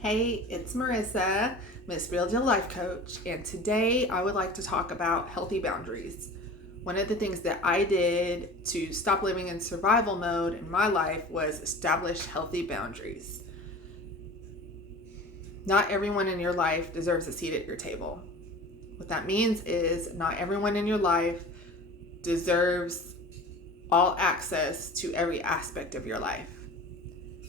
Hey, it's Marissa, Miss Real Deal Life Coach, and today I would like to talk about healthy boundaries. One of the things that I did to stop living in survival mode in my life was establish healthy boundaries. Not everyone in your life deserves a seat at your table. What that means is not everyone in your life deserves all access to every aspect of your life.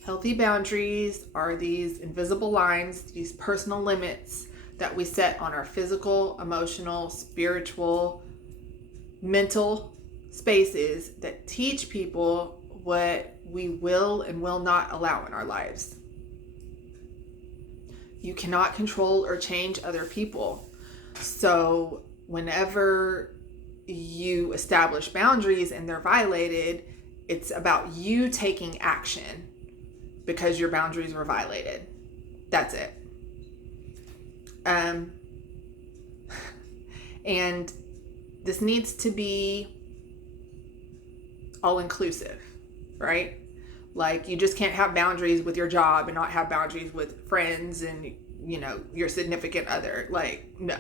Healthy boundaries are these invisible lines, these personal limits that we set on our physical, emotional, spiritual, mental spaces that teach people what we will and will not allow in our lives. You cannot control or change other people. So whenever you establish boundaries and they're violated, it's about you taking action because your boundaries were violated. That's it. And this needs to be all inclusive, right? Like you just can't have boundaries with your job and not have boundaries with friends and, your significant other. Like, no,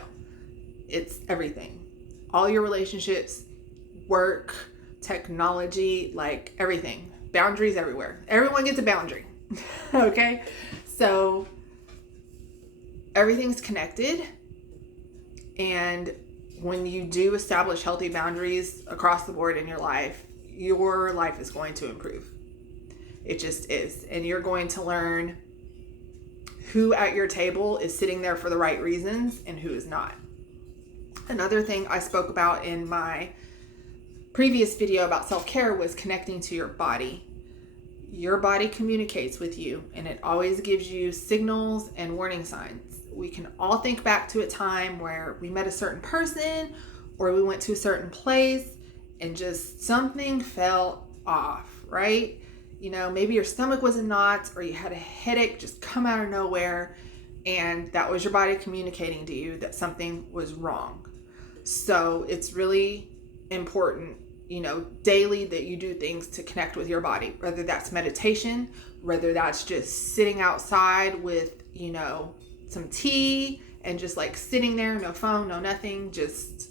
it's everything. All your relationships, work, technology, like everything. Boundaries everywhere. Everyone gets a boundary. Okay? So everything's connected. And when you do establish healthy boundaries across the board in your life is going to improve. It just is. And you're going to learn who at your table is sitting there for the right reasons and who is not. Another thing I spoke about in my previous video about self-care was connecting to your body. Your body communicates with you and it always gives you signals and warning signs. We can all think back to a time where we met a certain person or we went to a certain place and just something fell off, right? Maybe your stomach was in knots or you had a headache just come out of nowhere, and that was your body communicating to you that something was wrong. So it's really important, daily that you do things to connect with your body, whether that's meditation, whether that's just sitting outside with, some tea and just like sitting there, no phone, no nothing, just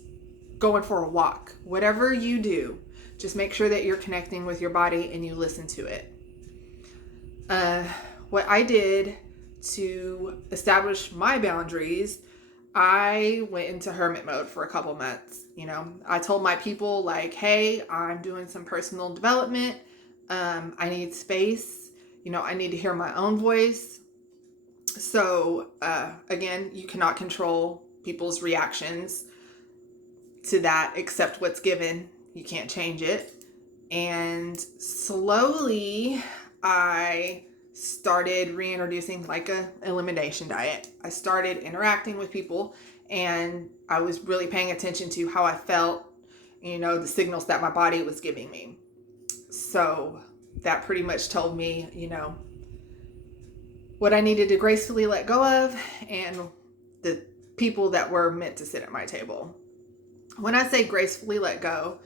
going for a walk. Whatever you do, just make sure that you're connecting with your body and you listen to it. What I did to establish my boundaries, I went into hermit mode for a couple months. I told my people like, hey, I'm doing some personal development. I need space. I need to hear my own voice. So, again, you cannot control people's reactions to that except what's given. You can't change it. And slowly I started reintroducing like a elimination diet. I started interacting with people and I was really paying attention to how I felt, the signals that my body was giving me. So that pretty much told me, what I needed to gracefully let go of and the people that were meant to sit at my table. When I say gracefully let go,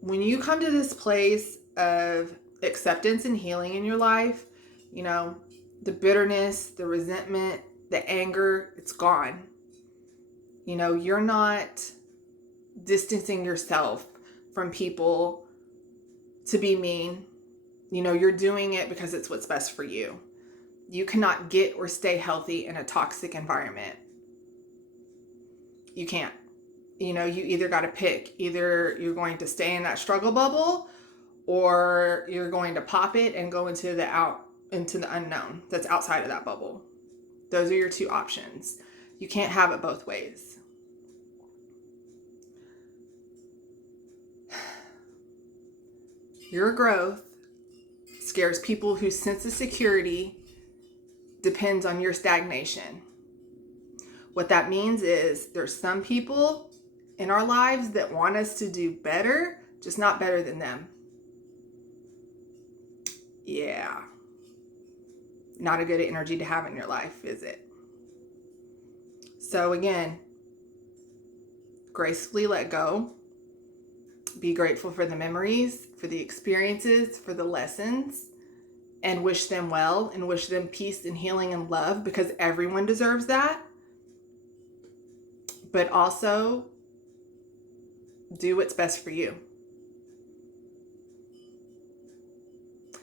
when you come to this place of acceptance and healing in your life, the bitterness, the resentment, the anger, it's gone. You're not distancing yourself from people to be mean. You're doing it because it's what's best for you. You cannot get or stay healthy in a toxic environment. You can't. You either got to pick. Either you're going to stay in that struggle bubble or you're going to pop it and go into the unknown that's outside of that bubble. Those are your two options. You can't have it both ways. Your growth scares people whose sense of security depends on your stagnation. What that means is there's some people in our lives that want us to do better, just not better than them. Yeah. Not a good energy to have in your life, is it? So again, gracefully let go. Be grateful for the memories, for the experiences, for the lessons, and wish them well and wish them peace and healing and love, because everyone deserves that. But also do what's best for you.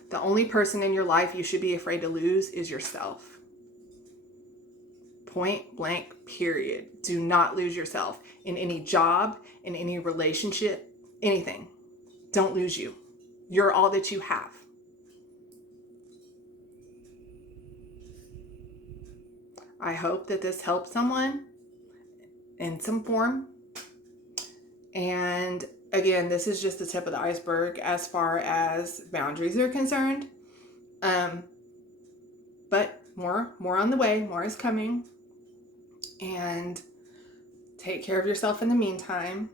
The only person in your life you should be afraid to lose is yourself. Point blank, period. Do not lose yourself in any job, in any relationship, anything. Don't lose you. You're all that you have. I hope that this helps someone in some form. And again, this is just the tip of the iceberg as far as boundaries are concerned. But more on the way, more is coming. And take care of yourself in the meantime.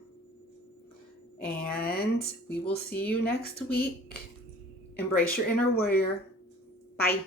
And we will see you next week. Embrace your inner warrior. Bye.